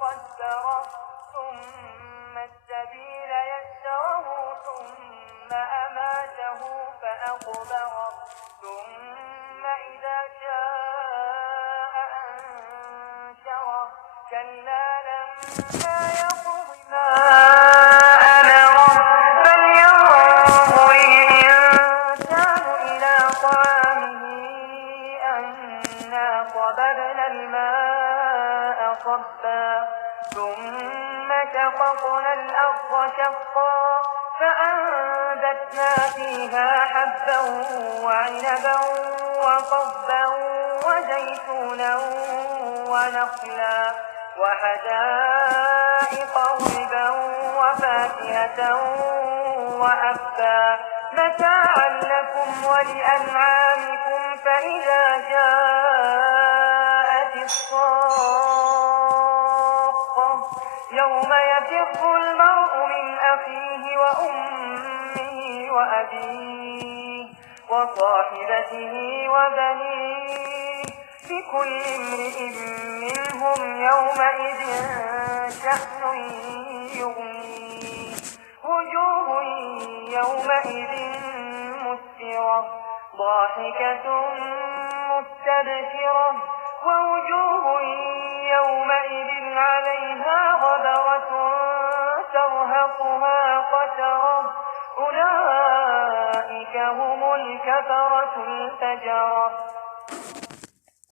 قدره ثم السبيل يسره ثم أماته فأقبره ثم إذا شاء أنشره كلا لما يقض ما أمره فلينظر الإنسان إلى طعامه أنا صببنا الماء صبا ثم شققنا الأرض شقا فأنبتنا فيها حبا وعنبا وقضبا وزيتونا ونخلا وحدائق غلبا وفاكهة وأبا متاعا لكم ولأنعامكم فإذا جاءت الصاخة يوم يفر المرء من أخيه وأمه وأبيه وصاحبته وبنيه لكل امرئ منهم يومئذ شأن يغنيه وجوه يومئذ مسفرة ضاحكة مستبشرة ووجوه يومئذ عليها غبرة ترهقها قترة أولئك هم الكفرة الفجرة.